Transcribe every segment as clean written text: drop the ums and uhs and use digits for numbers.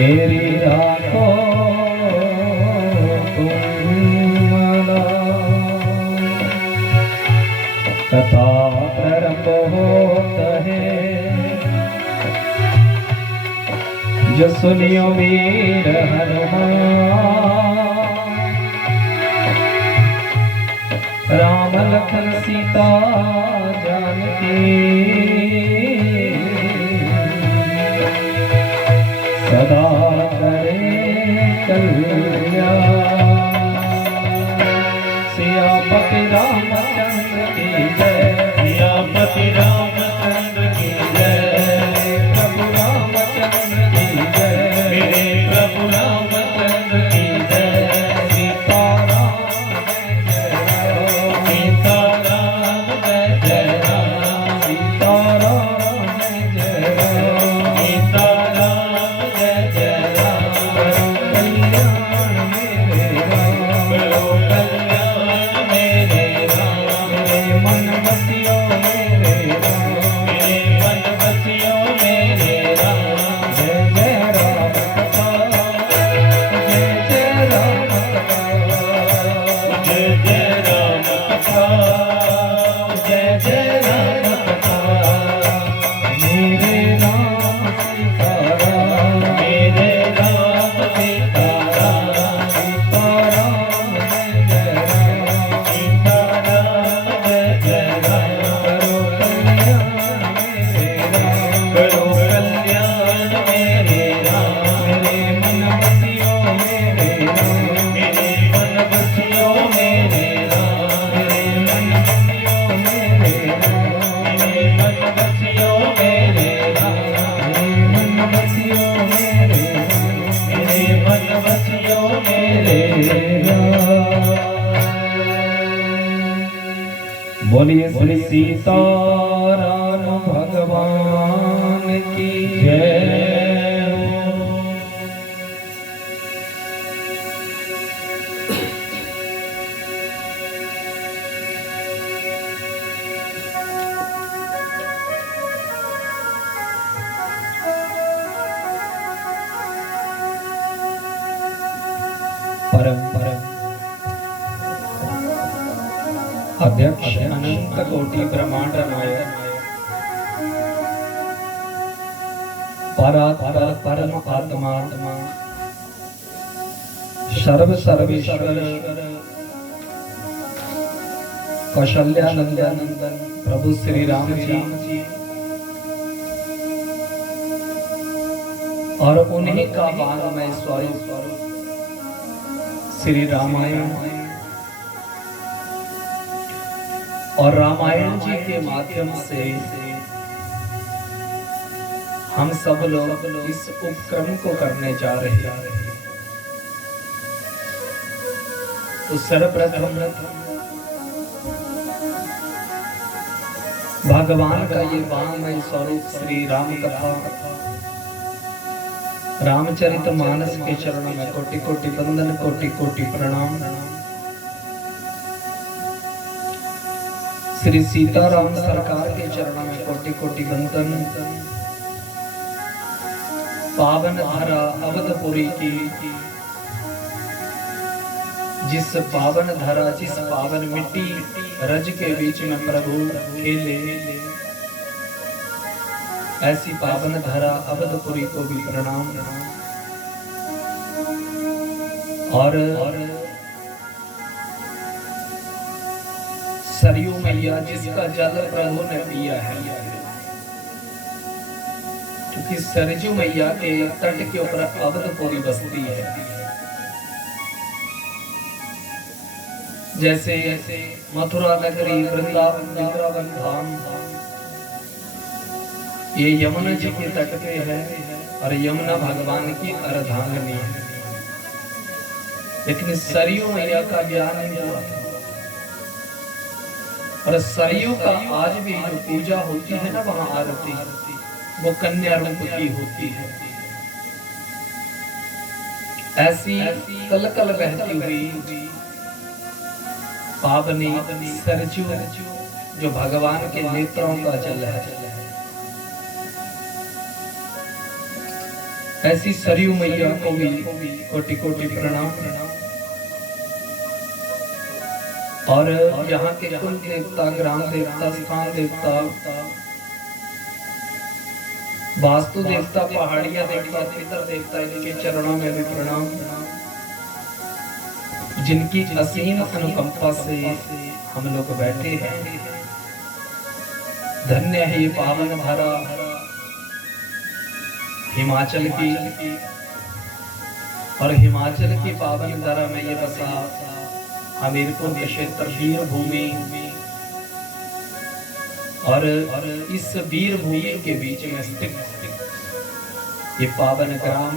मेरी राखो तुम कथा प्रारंभ होता है जो सुनियो वीर हनुमान राम लखन सीता जानकी सदा करे कल्याण। सियापति रामचंद्र की जय, सियापति रामचंद्र की जय, प्रभु रामचंद्र की जय, मेरे प्रभु रामचंद्र की जय। सीताराम जय राम, सीताराम जय जय राम, सीताराम जय राम, सीताराम जय जय राम। करो कल्याण मेरे राम, करो कल्याण मेरे राम, मेरे मन बसियो मेरे राम, मेरे मन बसियो मेरे राम। जय जय राम कथा, जय जय राम कथा, जय जय राम कथा, जय जय राम कथा। मेरे राम सीताराम, मेरे राम सीताराम, सीताराम जय जय राम, सीताराम जय जय राम। करो कल्याण मेरे राम, करो कल्याण मेरे राम, मेरे मन बसियो मेरे राम, मेरे मन बसियो मेरे राम, मेरे मन बसियो मेरे राम, मेरे मन बसियो मेरे राम, मेरे मन बसियो मेरे राम, मेरे मन बसियो मेरे राम। बोलिए श्री सीताराम भगवान की जय। परम अध्यक्ष अनंत कोटि ब्रह्मांड नायक परात्पर परम आत्मा सर्व सर्वेश्वर कौशल्यानंदन प्रभु श्री राम जी और उन्हीं का वांगमय स्वरूप श्री रामायण और रामायण जी के माध्यम से हम सब लोग इस उपक्रम को करने जा रहे हैं। तो सर्वप्रथम भगवान का ये वांगमय स्वरूप श्री राम कथा रामचरितमानस के चरणों में कोटि कोटि वंदन, कोटि कोटि प्रणाम। श्री सीताराम सरकार के चरणों में कोटि कोटि वंदन। पावन धारा अवधपुरी की जिस पावन धारा, जिस पावन मिट्टी रज के बीच में प्रभु खेले, ऐसी पावन धारा अवधपुरी को भी प्रणाम। और सरयू मैया जिसका जल प्रभु ने पिया है, क्योंकि सरयू मैया के तट के ऊपर अवधपुरी बसती है। जैसे मथुरा नगरी, वृंदावन धाम ये यमुना जी के तट पे है और यमुना भगवान की अर्धांगिनी है। लेकिन सरयू मैया का ज्ञान नहीं हुआ था। और सरयू का आज भी जो पूजा होती है ना, वहां आरती वो कन्या रूप की होती है। ऐसी कल कल बहती हुई पावनी सरयू जो भगवान के नेत्रों का जल है। ऐसी सरयू मैया को भी कोटि कोटि प्रणाम। और यहाँ के कुल देवता, ग्राम देवता, स्थान देवता, वास्तु देवता, पहाड़िया देवता, पितर देवता, इनके चरणों में भी प्रणाम। जिनकी असीम अनुकंपा से हम लोग बैठे हैं। धन्य है ये पावन धरा हिमाचल की, और हिमाचल की पावन धरा में ये बसा हमीरपुर क्षेत्र वीर भूमि। और इस वीर भूमि के बीच में स्थित ये पावन ग्राम,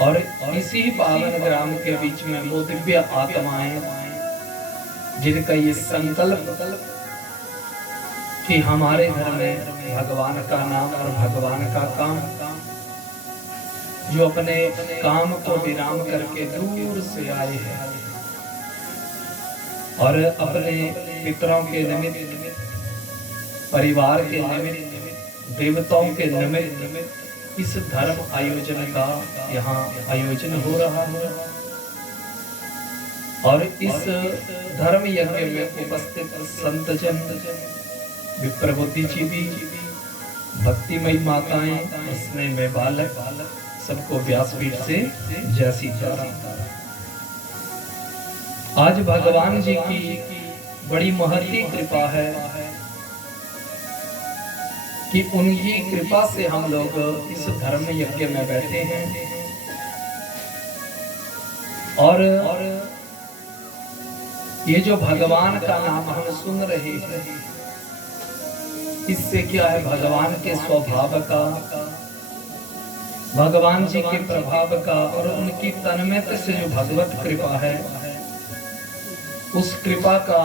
और इसी पावन ग्राम के बीच में वो दिव्य आत्माएं जिनका ये संकल्प कि हमारे घर में भगवान का नाम और भगवान का काम, जो अपने काम को विराम करके दूर से आए हैं और अपने पितरों के निमित्त, परिवार के निमित्त, देवताओं के निमित्त इस धर्म आयोजन का यहाँ आयोजन हो रहा है। और इस धर्म यज्ञ में उपस्थित संतजन, विप्रबुद्धि जी भी, भक्तिमयी माताएं, स्नेह में बालक, सबको व्यासपीठ से जय सीताराम। आज भगवान जी की बड़ी महती कृपा है कि उनकी कृपा से हम लोग इस धर्म यज्ञ में बैठे हैं। और ये जो भगवान का नाम हम सुन रहे हैं, इससे क्या है, भगवान के स्वभाव का, भगवान जी के प्रभाव का और उनकी तन्मयता से जो भगवत कृपा है, उस कृपा का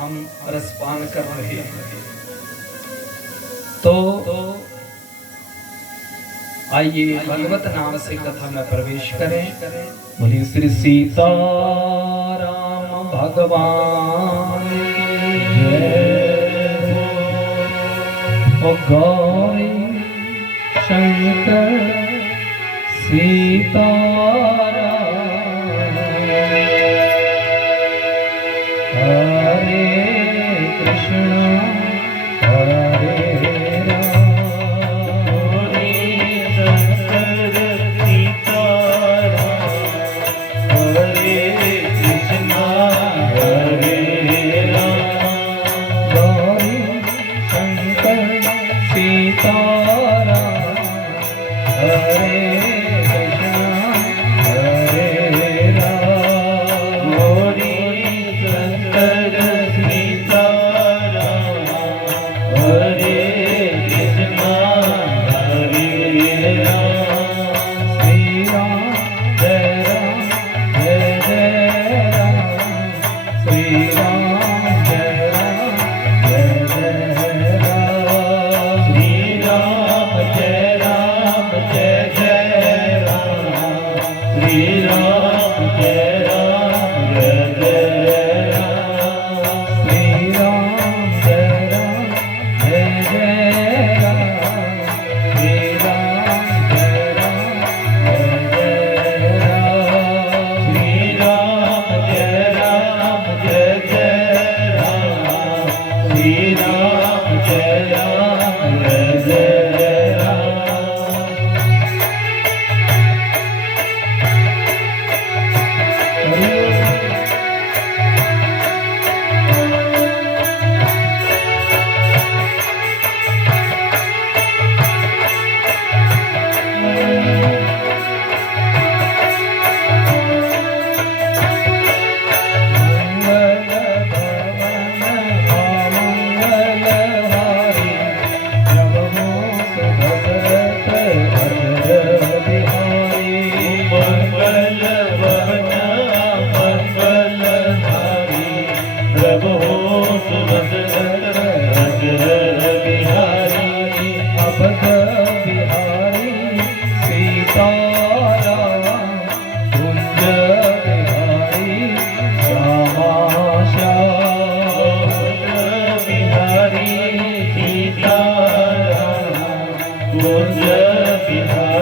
हम रसपान कर रहे हैं। तो आइए भगवत नाम से कथा में प्रवेश करें। बोलिए श्री सीताराम भगवान की जय। ओ गौरी शंकर सीताराम, हरे कृष्ण हरे राम, हरे शंकर सीताराम, हरे कृष्ण हरे राम, गौरी शंकर सीताराम, हरे Jai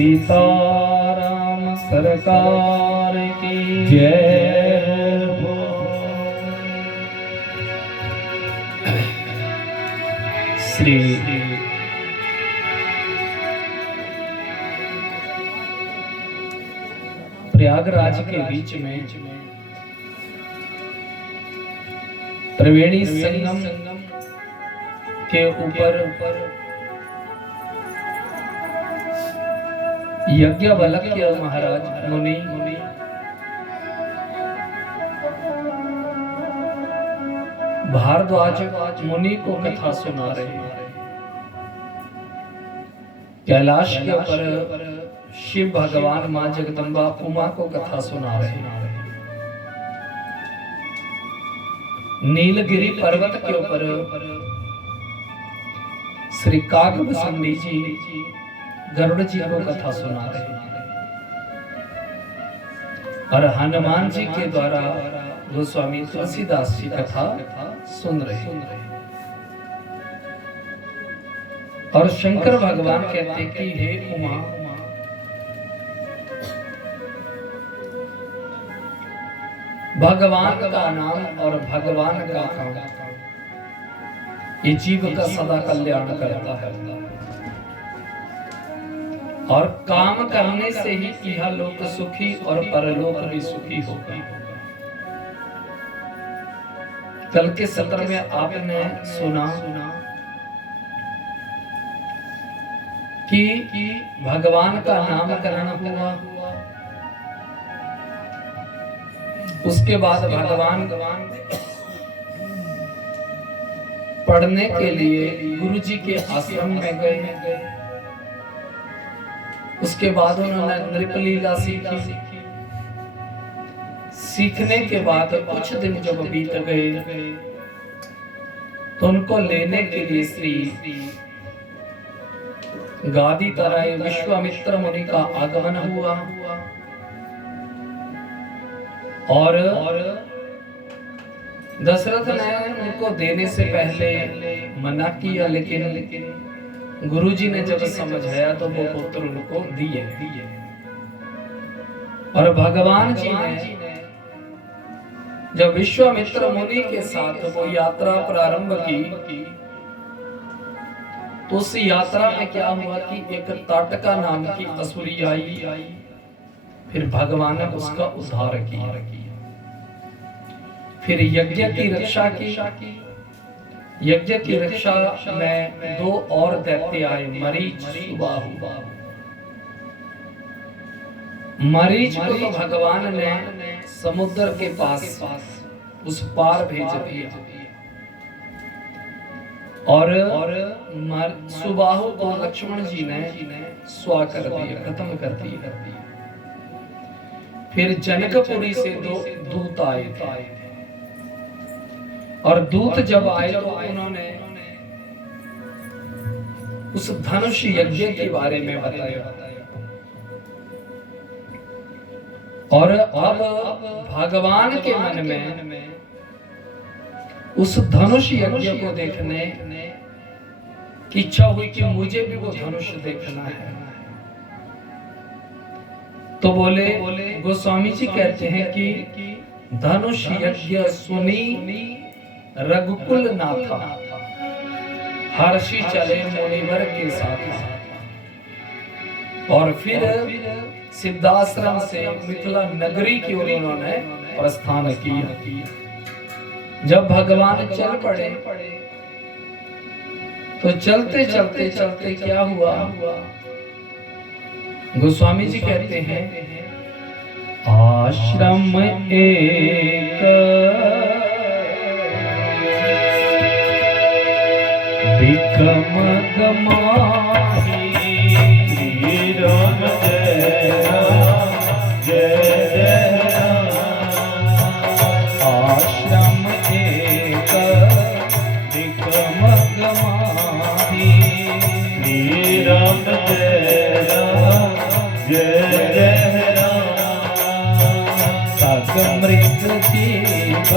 सीताराम सरकार की जय हो। श्री प्रयागराज के बीच में त्रिवेणी संगम के ऊपर यज्ञवल्क्य महाराज मुनि भारद्वाज मुनि को कथा सुना रहे हैं। कैलाश के ऊपर शिव भगवान मां जगदम्बा उमा को कथा सुना रहे हैं। नीलगिरी पर्वत के ऊपर श्री कागभूषणी जी गरुड़ जी को कथा सुना रहे हैं और हनुमान जी के द्वारा गोस्वामी तुलसीदास जी कथा सुन रहे हैं। और शंकर भगवान कहते हैं कि हे उमा, भगवान का नाम और भगवान का काम ये जीव का सदा कल्याण करता है और काम करने से ही यह लोक सुखी और परलोक भी सुखी होगा। कल के सत्र में आपने सुना कि भगवान का नामकरण हुआ, उसके बाद भगवान पढ़ने के लिए गुरु जी के आश्रम में गए। उसके बाद उन्होंने नृपलीला सीखी। सीखने के बाद कुछ दिन जब बीत गए तो उनको लेने के लिए श्री गादी तराई विश्वामित्र मुनि का आगमन हुआ और दशरथ ने उनको देने से पहले मना किया, लेकिन गुरुजी ने जब समझाया तो वो पुत्र उनको दिए। और भगवान जी ने जब विश्वामित्र मुनि के साथ वो यात्रा प्रारंभ की तो उस यात्रा में क्या हुआ कि एक ताटका नाम की असुरी आई, फिर भगवान ने उसका उद्धार किया। फिर यज्ञ की रक्षा की। यज्ञ की रक्षा में दो और दैत्य आए, मरीच सुबाहु। मरीच को तो भगवान ने समुद्र के पास उस पार भेज दिया और सुबाहु को लक्ष्मण जी ने स्वा कर दिया, खत्म कर दिया। फिर जनकपुरी से दो दूत आए थे और दूत जब आए तो उन्होंने उस धनुष यज्ञ के बारे में बताया। और अब भगवान के मन में उस धनुष यज्ञ को देखने की इच्छा हुई कि मुझे भी वो धनुष देखना है। तो बोले, गोस्वामी जी कहते हैं कि धनुष यज्ञ सुनी रघुकुल नाथा, हर्षी चले मुनिवर के साथ। और फिर सिद्धाश्रम से मिथिला नगरी की ओर उन्होंने प्रस्थान किया। जब भगवान चल पड़े तो चलते चलते चलते क्या हुआ, गोस्वामी जी कहते हैं आश्रम एक विक्रम गमाही, राम जय राम जय जय राम। आश्रम एक विक्रम गमाही, राम जय राम जय जय राम। सगमृत जीव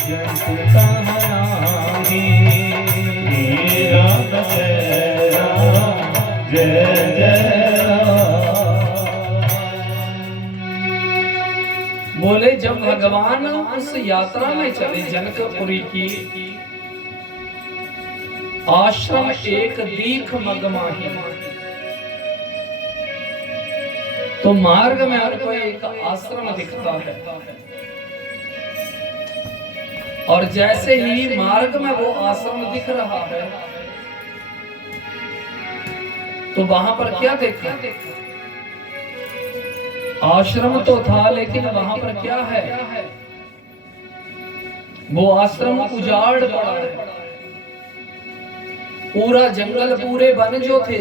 जंतु तहनाही, राम जय राम जय जय राम। भगवान उस यात्रा में चले जनकपुरी की। आश्रम एक दीख मगमाही, तो मार्ग में उनको एक आश्रम दिखता है, और जैसे ही मार्ग में वो आश्रम दिख रहा है तो वहां पर क्या देखा? आश्रम तो था लेकिन वहां पर क्या है? वो आश्रम उजाड़ पड़ा है। पूरा जंगल, पूरे वन जो थे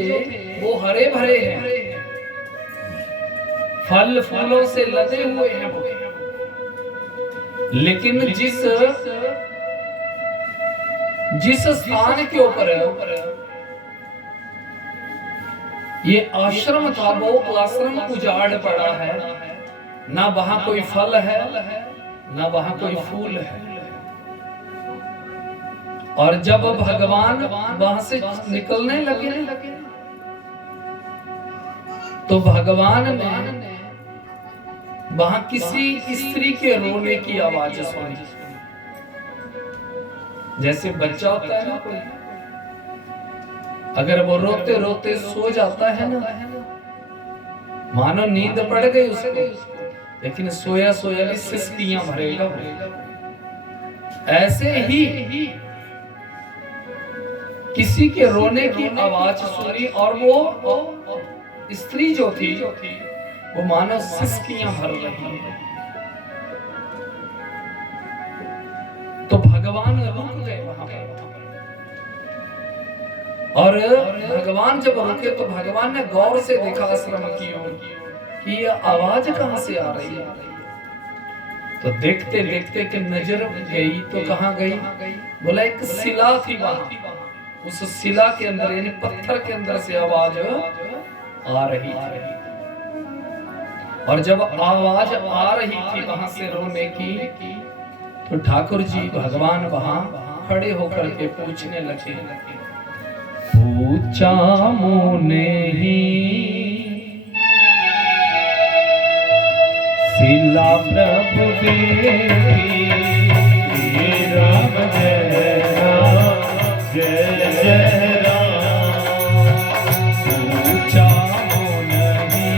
वो हरे भरे हैं, फल फूलों से लदे हुए हैं वो। लेकिन जिस स्थान के ऊपर ये आश्रम था वो आश्रम उजाड़ पड़ा है, ना वहां कोई फल है ना वहां कोई फूल है। और जब भगवान वहां से निकलने लगे तो भगवान ने वहां किसी स्त्री के रोने की आवाज सुनी। जैसे बच्चा होता है ना कोई, अगर वो रोते रोते सो जाता है ना, मानो नींद पड़ गई उसको, लेकिन सोया सोया भी सिसकियां भरेगा। ऐसे ही किसी के रोने की आवाज सुनी, और वो स्त्री जो थी वो मानो सिसकियां भर रही है। तो भगवान रुक गए वहां पर, और भगवान जब रुके तो भगवान ने गौर से देखा आश्रम की ओर कि ये आवाज कहां से आ रही है। तो देखते देखते कि नजर गई तो कहां गई? बोला एक शिला थी वहां, उस शिला के अंदर यानी पत्थर के अंदर से आवाज आ रही थी। और जब आवाज आ रही थी वहां से रोने की, तो ठाकुर जी भगवान वहां खड़े होकर के पूछने लगे, पूछा मुने ही शिला प्रभु देखी, राम जय राम जय जय राम। पूछा मुने ही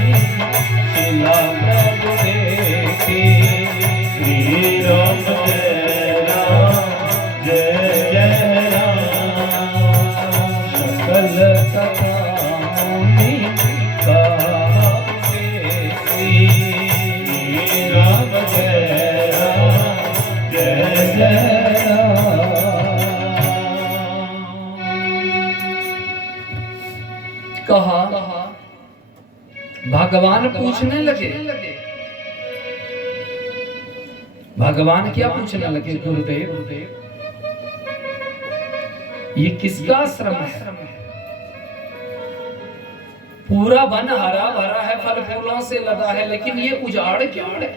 शिला प्रभु देखी, राम जय राम जय जय राम। सकल कथा मुनि कहा देखी, राम जय राम जय जय राम। कहा भगवान पूछने लगे। भगवान क्या पूछने लगे? गुरुदेव ये किसका आश्रम है? पूरा वन हरा भरा है, फल फूलों से लदा है, लेकिन ये उजाड़ क्यों है?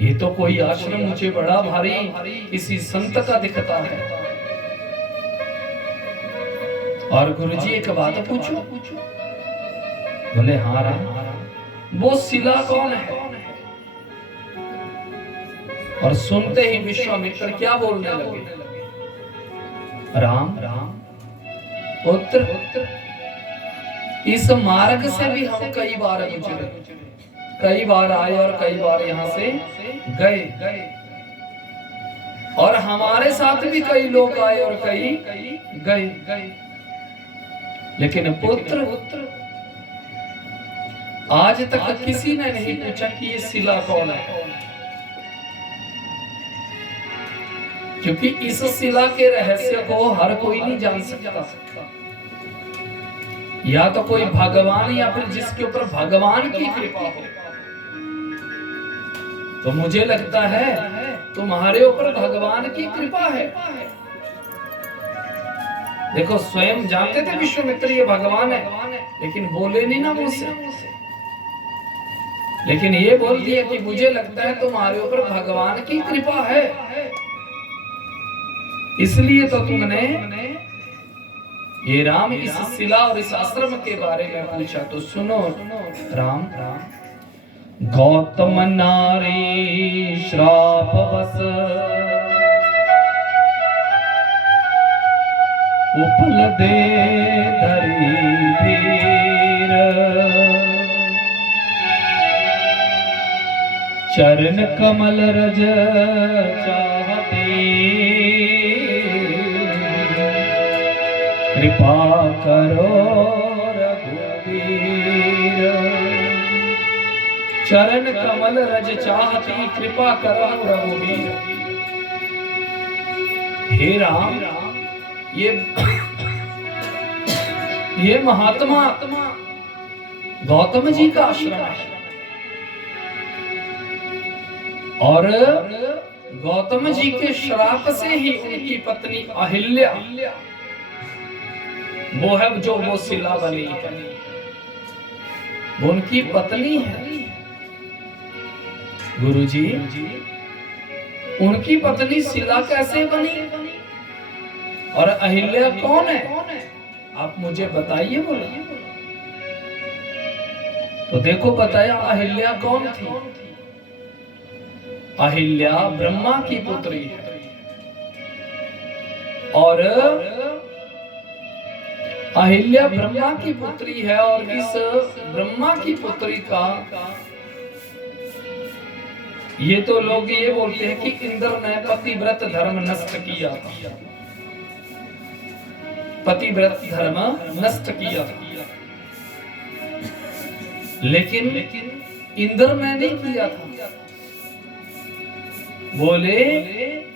ये तो कोई आश्रम मुझे बड़ा भारी किसी संत का दिखता है। और गुरुजी एक बात पूछो? बोले हाँ राम। वो शिला कौन है? और सुनते ही विश्वामित्र क्या बोलने लगे? राम पुत्र, इस मार्ग से भी हम कई बार गुजरे, कई बार आए और कई बार यहाँ से गए, और हमारे साथ भी कई लोग आए और कई गए। लेकिन पुत्र, आज तक किसी ने नहीं पूछा कि ये शिला कौन है, क्योंकि इस शिला के रहस्य को हर कोई नहीं जान सकता। या तो कोई भगवान या फिर जिसके ऊपर भगवान की कृपा हो। तो मुझे लगता है तुम्हारे ऊपर भगवान की कृपा है। देखो स्वयं जानते थे विश्वामित्र ये भगवान है, लेकिन बोले नहीं ना मुझसे। लेकिन ये बोल दिया कि मुझे लगता है तुम्हारे ऊपर भगवान की कृपा है, इसलिए तो तुमने ये राम इस शिला और इस आश्रम के बारे में पूछा। तो सुनो राम, गौतम नारी श्राप बस उपल दे धरी धीर चरण कमल रज चाहती कृपा करो रघुवीर। चरण कमल रज चाहती कृपा करो रघुवीर। हे राम, ये महात्मा गौतम जी का आश्रम है और गौतम जी के श्राप से ही उनकी पत्नी अहिल्या वो है जो वो शिला बनी है, वो उनकी पत्नी है। गुरुजी, उनकी पत्नी शिला कैसे बनी और अहिल्या कौन है, आप मुझे बताइए। बोले तो देखो बताया अहिल्या कौन थी। अहिल्या ब्रह्मा की पुत्री है और अहिल्या ब्रह्मा की पुत्री है और इस ब्रह्मा की पुत्री का ये तो लोग ये बोलते हैं कि इंद्र ने पतिव्रत धर्म नष्ट किया था, पतिव्रत धर्म नष्ट किया था, लेकिन इंद्र ने नहीं किया था। बोले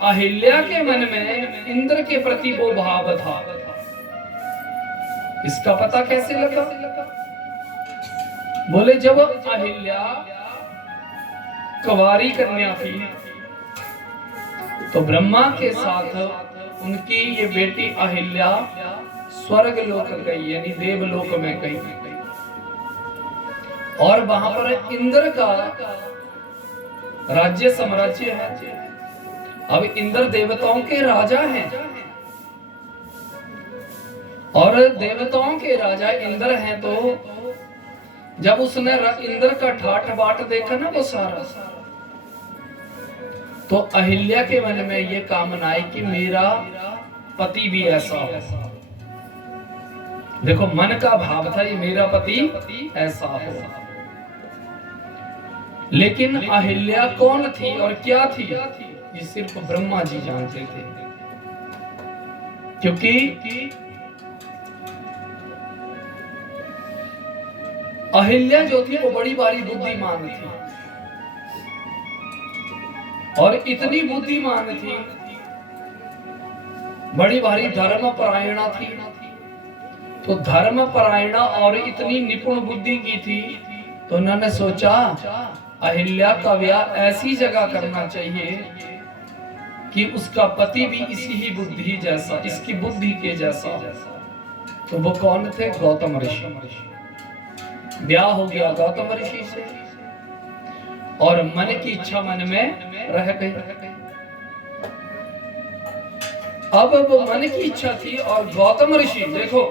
अहिल्या के मन में इंद्र के प्रति वो भाव था। इसका पता कैसे लगा? बोले जब अहिल्या कुंवारी कन्या थी तो ब्रह्मा के साथ उनकी ये बेटी अहिल्या स्वर्ग लोक गई, यानी देवलोक में गई और वहां पर इंद्र का राज्य साम्राज्य है। अब इंद्र देवताओं के राजा हैं और देवताओं के राजा इंद्र हैं, तो जब उसने इंद्र का ठाठ बाट देखा ना वो सारा, तो अहिल्या के मन में ये कामना आई कि मेरा पति भी ऐसा हो। देखो मन का भाव था ये मेरा पति ऐसा हो। लेकिन अहिल्या कौन थी और क्या थी ये सिर्फ ब्रह्मा जी जानते थे, क्योंकि अहिल्या जो थी वो बड़ी भारी बुद्धिमान थी और इतनी बुद्धिमान थी, बड़ी भारी धर्म परायणा थी। तो धर्म परायणा और इतनी निपुण बुद्धि की थी तो उन्होंने सोचा अहिल्या का ब्याह ऐसी जगह करना चाहिए कि उसका पति भी इसी ही बुद्धि जैसा, इसकी बुद्धि के जैसा। तो वो कौन थे? गौतम ऋषि। ब्याह हो गया गौतम ऋषि से और मन की इच्छा मन में रह गई। अब वो मन की इच्छा थी और गौतम ऋषि देखो,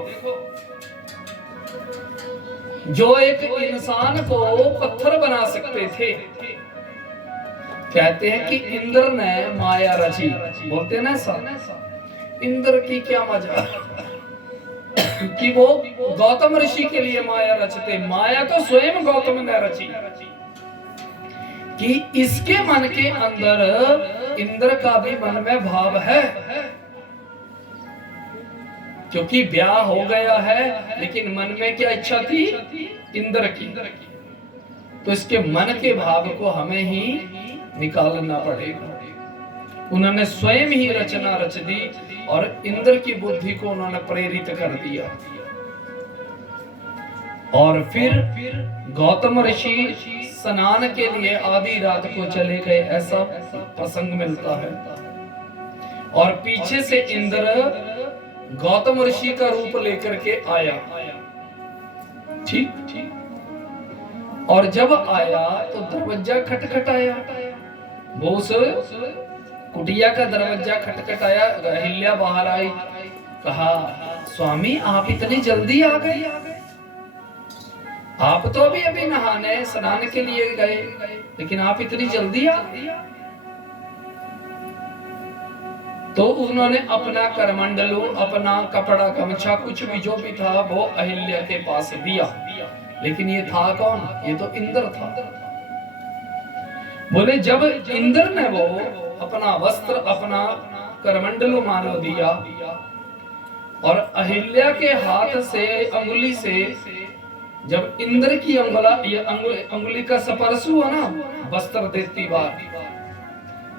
जो एक इंसान को पत्थर बना सकते थे, कहते हैं कि इंद्र ने माया रची, बोलते ना ऐसा। इंद्र की क्या मजा कि वो गौतम ऋषि के लिए माया रचते। माया तो स्वयं गौतम ने रची कि इसके मन के अंदर इंद्र का भी मन में भाव है, क्योंकि ब्याह हो गया है, लेकिन मन में क्या इच्छा थी? इंद्र की। तो इसके मन के भाव को हमें ही निकालना पड़ेगा। उन्होंने स्वयं ही रचना रच दी और इंद्र की बुद्धि को उन्होंने प्रेरित कर दिया। और फिर गौतम ऋषि स्नान के लिए आधी रात को चले गए, ऐसा प्रसंग मिलता है। और पीछे से इंद्र गौतम ऋषि का रूप लेकर के आया। ठीक। और जब आया तो दरवाजा खटखटाया। वो उस कुटिया का दरवाजा खटखटाया। अहिल्या बाहर आई, कहा स्वामी आप इतनी जल्दी आ गए? आप तो अभी अभी नहाने स्नान के लिए गए, लेकिन आप इतनी जल्दी आ गए। तो उन्होंने अपना करमंडलू, अपना कपड़ा, गमछा, कुछ भी जो भी था वो अहिल्या के पास दिया। लेकिन ये था कौन? ये तो इंद्र था। बोले जब इंद्र ने वो अपना वस्त्र, अपना करमंडलू मानो दिया और अहिल्या के हाथ से, अंगुली से जब इंद्र की अंगुली का स्पर्श हुआ ना वस्त्र देती बार,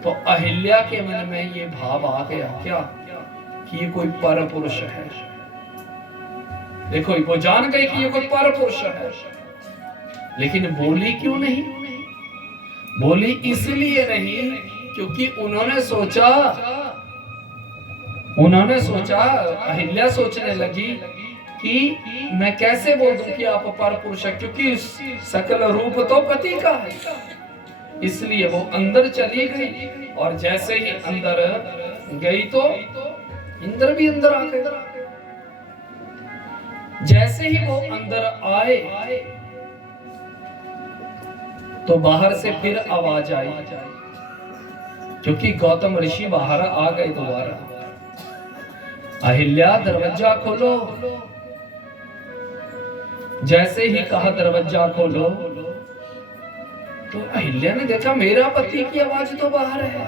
तो अहिल्या के मन में ये भाव आ गया क्या कि ये कोई पर पुरुष है। देखो वो जान गई कि ये कोई पर पुरुष है, लेकिन बोली क्यों नहीं? बोली इसलिए नहीं क्योंकि उन्होंने सोचा, अहिल्या सोचने लगी कि मैं कैसे बोल दूं कि आप पर पुरुष है, क्योंकि सकल रूप तो पति का है। इसलिए वो अंदर चली गई और जैसे ही अंदर गई तो इंद्र भी अंदर आ गए। जैसे ही वो अंदर आए तो बाहर से फिर आवाज आई, क्योंकि गौतम ऋषि बाहर आ गए दोबारा। अहिल्या दरवाजा खोलो। जैसे ही कहा दरवाजा खोलो तो अहिल्या ने देखा मेरा पति की आवाज तो बाहर है,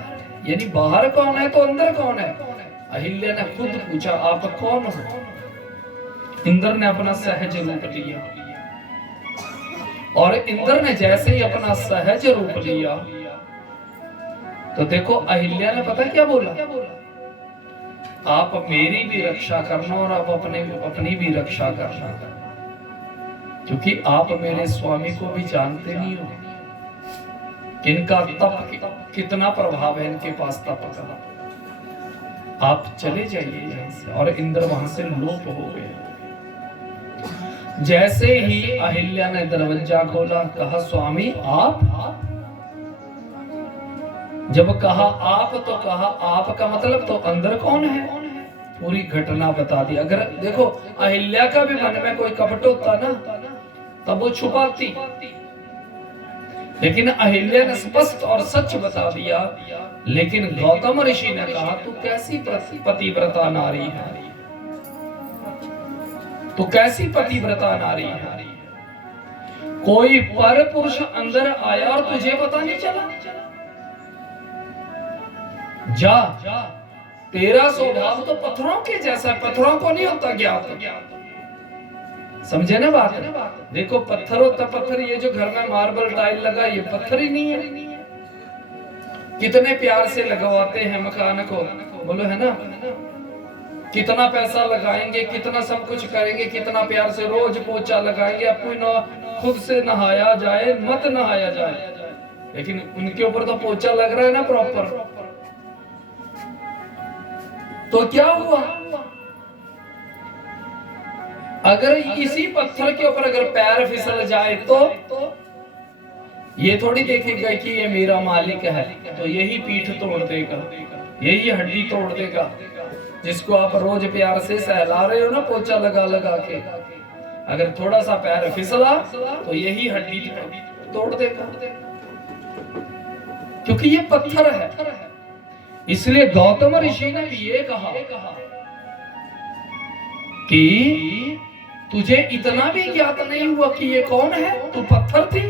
यानी बाहर कौन है तो अंदर कौन है। अहिल्या ने खुद पूछा आप कौन हो? इंद्र ने अपना सहज रूप लिया और इंद्र ने जैसे ही अपना सहज रूप लिया तो देखो अहिल्या ने पता क्या बोला, आप मेरी भी रक्षा करना और आप अपनी भी रक्षा करना, क्योंकि आप मेरे स्वामी को भी जानते नहीं हो इनका तप कितना प्रभाव है, इनके पास तप का। आप चले जाइए यहां से। और इंद्र वहां से लोप हो गए। जैसे ही अहिल्या ने दरवाजा खोला, कहा स्वामी आप? जब कहा आप तो कहा आप का मतलब तो अंदर कौन है, पूरी घटना बता दी। अगर देखो अहिल्या का भी मन में कोई कपट होता ना तब वो छुपाती, लेकिन अहिल्या ने स्पष्ट और सच बता दिया। लेकिन गौतम ऋषि ने कहा तू कैसी पतिव्रता नारी है, तो कैसी पतिव्रता नारी है, कोई पर पुरुष अंदर आया और तुझे पता नहीं चला। जा, तेरा स्वभाव तो पत्थरों के जैसा, पत्थरों को नहीं होता ज्ञात। समझे ना बात? देखो पत्थर होता पत्थर, ये जो घर में मार्बल टाइल लगा ये पत्थर ही नहीं है। कितने प्यार से लगवाते हैं मकान को, बोलो है ना, कितना पैसा लगाएंगे, कितना सब कुछ करेंगे, कितना प्यार से रोज पोछा लगाएंगे, अपनी खुद से नहाया जाए मत नहाया जाए, लेकिन उनके ऊपर तो पोछा लग रहा है ना प्रॉपर। तो क्या हुआ, अगर इसी पत्थर के ऊपर अगर पैर फिसल जाए तो ये थोड़ी देखेगा कि ये मेरा मालिक है, तो यही पीठ तोड़ देगा, यही हड्डी तोड़ देगा। जिसको आप रोज प्यार से सहला रहे हो ना पोछा लगा लगा के, अगर थोड़ा सा पैर फिसला तो यही हड्डी तोड़ देगा, क्योंकि ये पत्थर है। इसलिए गौतम ऋषि ने भी ये कहा कि तुझे इतना भी ज्ञात नहीं हुआ कि ये कौन है, तू पत्थर थी,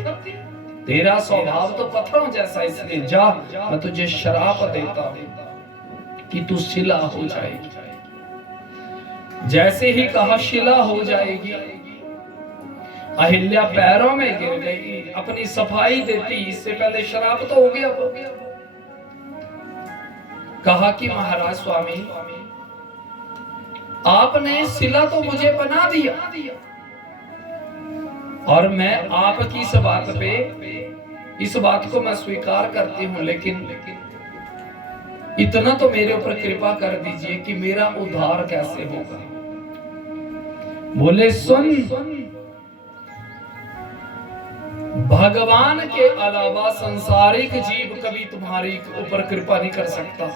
तेरा स्वभाव तो पत्थरों जैसा, इसलिए जा मैं तुझे श्राप देता हूं कि तू शिला हो जाएगी। जैसे ही कहा शिला हो जाएगी, अहिल्या पैरों में गिर गई, अपनी सफाई देती, इससे पहले श्राप तो हो गया। कहा कि महाराज स्वामी आपने शिला तो मुझे बना दिया और मैं आपकी इस बात पे, इस बात को मैं स्वीकार करती हूं, लेकिन इतना तो मेरे ऊपर कृपा कर दीजिए कि मेरा उद्धार कैसे होगा। बोले सुन, भगवान के अलावा संसारिक जीव कभी तुम्हारी ऊपर कृपा नहीं कर सकता।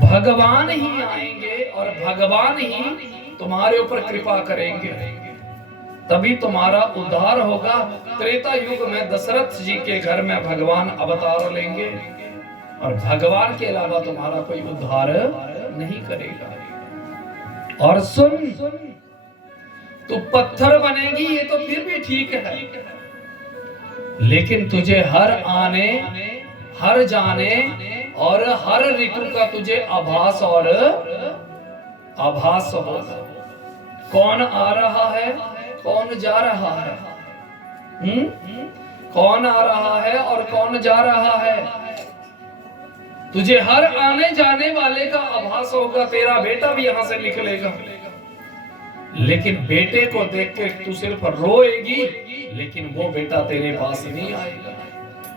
भगवान ही आएंगे और भगवान ही तुम्हारे ऊपर कृपा करेंगे। तभी तुम्हारा उद्धार होगा। त्रेता युग में दशरथ जी के घर में भगवान अवतार लेंगे और भगवान के अलावा तुम्हारा कोई उद्धार नहीं करेगा। और सुन, तू पत्थर बनेगी ये तो फिर भी ठीक है, लेकिन तुझे हर आने, हर जाने और हर ऋतु का तुझे आभास और आभास होगा। कौन आ रहा है, कौन जा रहा है, कौन आ रहा है और कौन जा रहा है, तुझे हर आने जाने वाले का आभास होगा। तेरा बेटा भी यहां से निकलेगा, लेकिन बेटे को देख के तू सिर्फ रोएगी, लेकिन वो बेटा तेरे पास नहीं आएगा।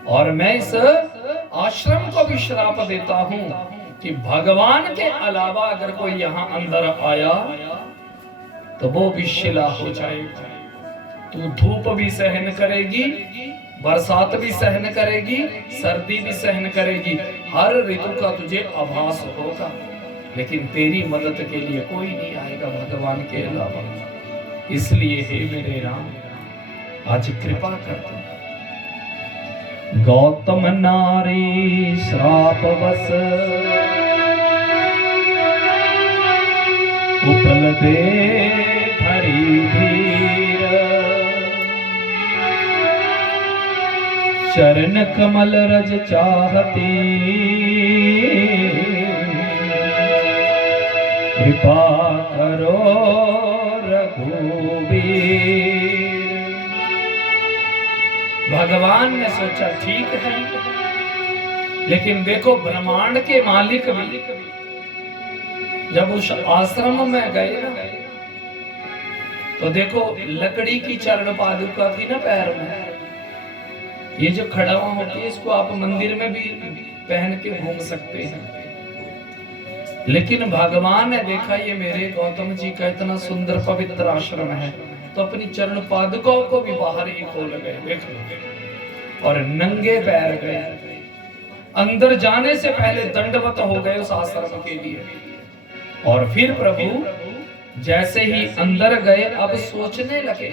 और मैं इस आश्रम को भी श्राप देता हूं कि भगवान के अलावा अगर कोई यहां अंदर आया तो वो भी शिला हो जाएगा। तू धूप भी सहन करेगी, बरसात भी सहन करेगी, सर्दी भी सहन करेगी, हर ऋतु का तुझे आभास होगा, लेकिन तेरी मदद के लिए कोई नहीं आएगा भगवान के अलावा। इसलिए हे मेरे राम, आज कृपा कर दो। गौतम नारी श्राप बस उपल दे धरी धीर, चरण कमल रज चाहती, कृपा करो रघुवीर। भगवान ने सोचा ठीक है, लेकिन देखो ब्रह्मांड के मालिक भी जब उस आश्रम में गए ना, तो देखो लकड़ी की चरण पादुका थी ना पैर में, ये जो खड़ावा होती है इसको आप मंदिर में भी पहन के घूम सकते हैं। लेकिन भगवान ने देखा ये मेरे गौतम जी का इतना सुंदर पवित्र आश्रम है, तो अपनी चरण पादुकाओं को भी बाहर ही खोल गए, देख लो, और नंगे पैर गए। अंदर जाने से पहले दंडवत हो गए उस आश्रम के लिए। और फिर प्रभु जैसे ही अंदर गए, अब सोचने लगे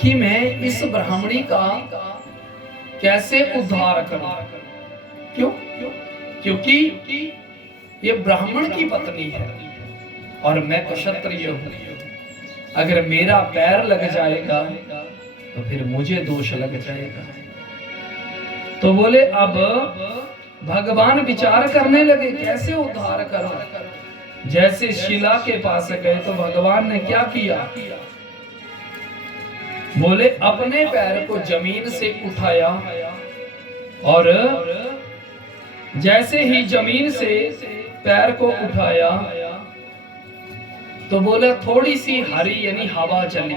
कि मैं इस ब्राह्मणी का कैसे उद्धार करूं। क्यों? क्योंकि ये ब्राह्मण की पत्नी है और मैं क्षत्रिय हूं। अगर मेरा पैर लग जाएगा तो फिर मुझे दोष लग जाएगा। तो बोले अब भगवान विचार करने लगे कैसे उद्धार करो। जैसे शिला के पास गए तो भगवान ने क्या किया, बोले अपने पैर को जमीन से उठाया और जैसे ही जमीन से पैर को उठाया तो बोला थोड़ी सी हरी यानी हवा चली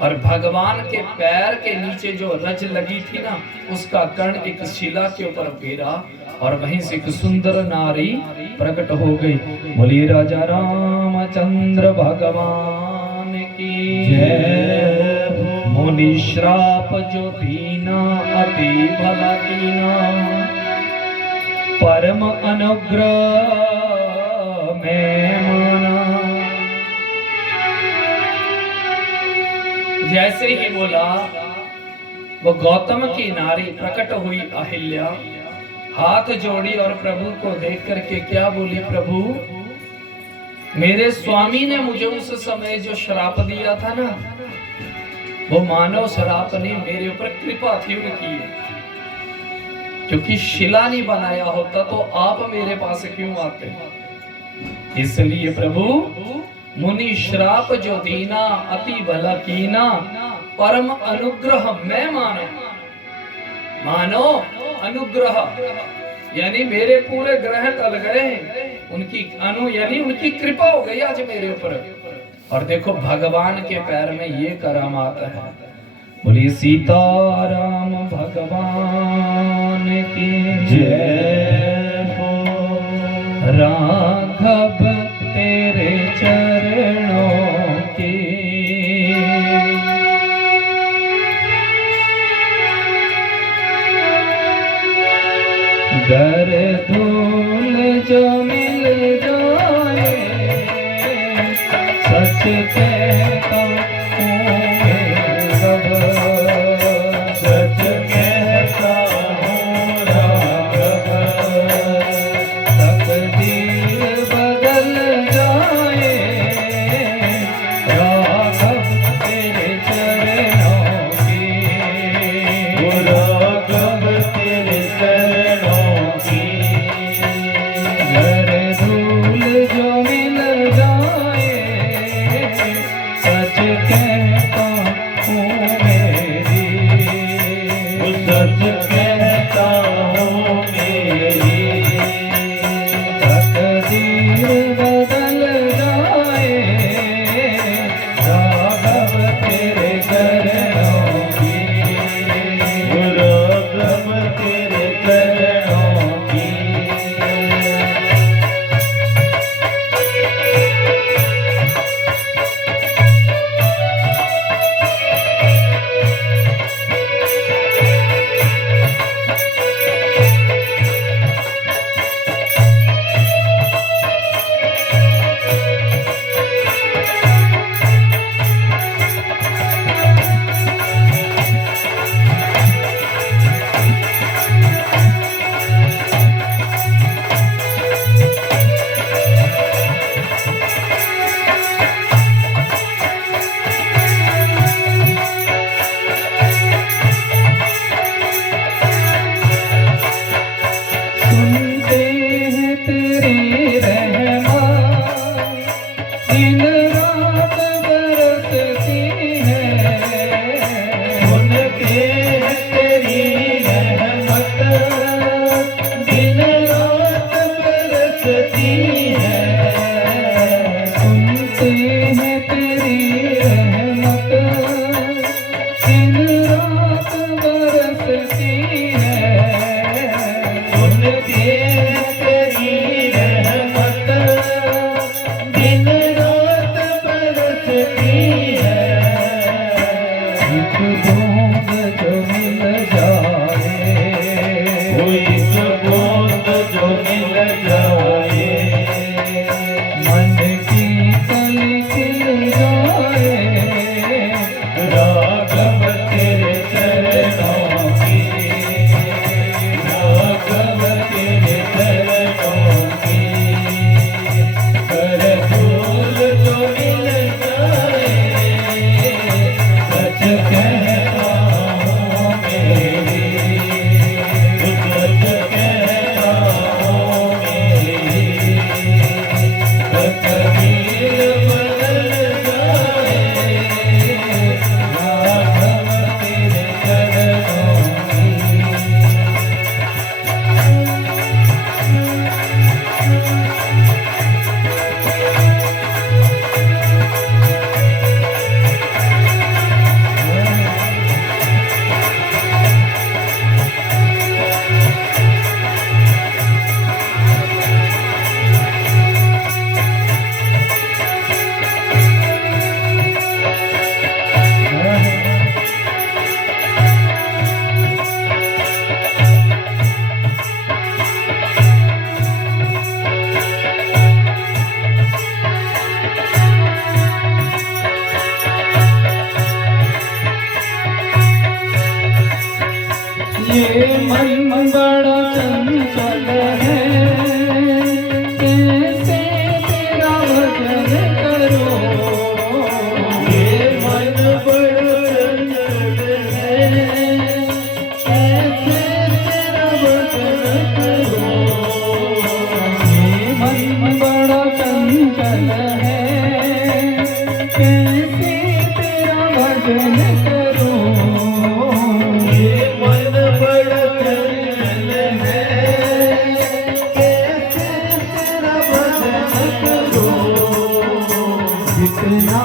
और भगवान के पैर के नीचे जो रज लगी थी ना, उसका कण एक शिला के ऊपर गिरा और वहीं से एक सुंदर नारी प्रकट हो गई। बोली राजा रामचंद्र भगवान की जय। मुनि श्राप जो दीना अति भला कीना, परम अनुग्रह में माना। जैसे ही बोला वो गौतम की नारी प्रकट हुई अहिल्या, हाथ जोड़ी और प्रभु को देख करके क्या बोली, प्रभु मेरे स्वामी ने मुझे उस समय जो श्राप दिया था ना, वो मानव श्राप नहीं, मेरे ऊपर कृपा थी उनकी। क्योंकि शिला नहीं बनाया होता तो आप मेरे पास क्यों आते। इसलिए प्रभु मुनि श्राप जो दीना अति भला कीना, परम अनुग्रह मैं मानो। मानो अनुग्रह यानी मेरे पूरे ग्रह टल गए, उनकी यानी उनकी कृपा हो गई आज मेरे ऊपर। और देखो भगवान के पैर में ये करामात है। बोली सीताराम भगवान की जय हो। राघव तेरे चरणों की गर धूल जो मिल जाए, सच जो मिल जाए सच कहता हूँ मेरी, सच कहता हूँ मेरी। तकदीर बदल जाए राघव तेरे चरणों की, राघव तेरे चरणों की। सुनते हैं तेरी रहमत दिन रात बरसती है, सुनते हैं तेरी रहमत दिन रात बरसती है। सुनते हैं तेरी रहमत दिन रात बरसती है, सुनते हैं तेरी रहमत दिन रात बरसती है। एक बूंद जो मिल जाए कोई बूंद जो मिल जाए मन की कली खिल जाए राघव तेरे चरणों की, राघव तेरे चरणों की। कर फूल जो मिल जाए सच कहता हूँ मेरी, सच कहता हूँ मेरी। तकदीर बदल जाए राघव तेरे चरणों की। ये मन बड़ा चंचल है, कैसे तेरा भजन करो। ये मन बड़ा चंचल है, कैसे तेरा भजन करो। ये मन बड़ा चंचल है, कैसे तेरा भजन करो। ये मन बड़ा चंचल है, कैसे तेरा भजन करो। जितना